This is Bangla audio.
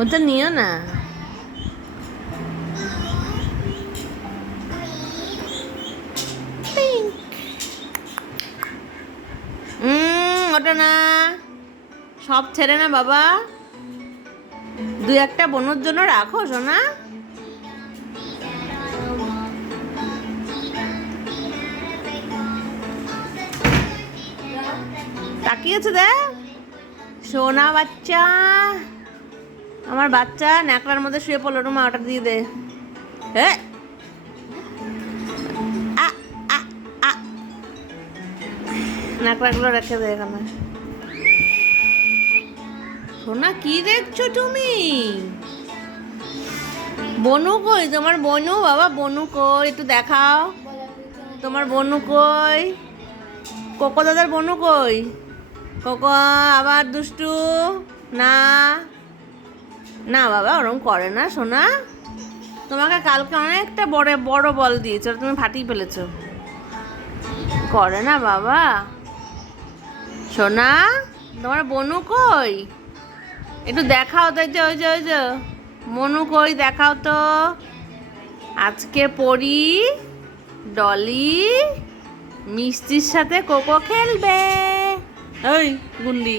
ওটা নিও না। ওটা না, সব ছেড়ে না বাবা, দুই একটা বোনের জন্য রাখো সোনা। তাকিয়েছে দেখ সোনা বাচ্চা, আমার বাচ্চা ন্যাকড়ার মধ্যে শুয়ে পড়লো, ওটা মা ওটা দিয়ে দে। হ্যাঁ, ন্যাকড়াগুলো রেখে দে এখানে। সোনা কি দেখছো তুমি? বনু কই তোমার? বনু বাবা, বনু কই একটু দেখাও, তোমার বনু কই? কোকো দাদার বনু কই? কোকো আবার দুষ্টু না, না বাবা ওরকম করে না সোনা, তোমাকে কালকে অনেকটা বড় বড় বল দিয়েছে, ওটা তুমি ফাটিয়ে ফেলেছো। করে না বাবা। সোনা তোমার বনু কই? একটু দেখাও তো, ওই যে মনু কই দেখাও তো। আজকে পড়ি ডলি মিষ্টির সাথে কোকো খেলবে। ওই গুন্ডি।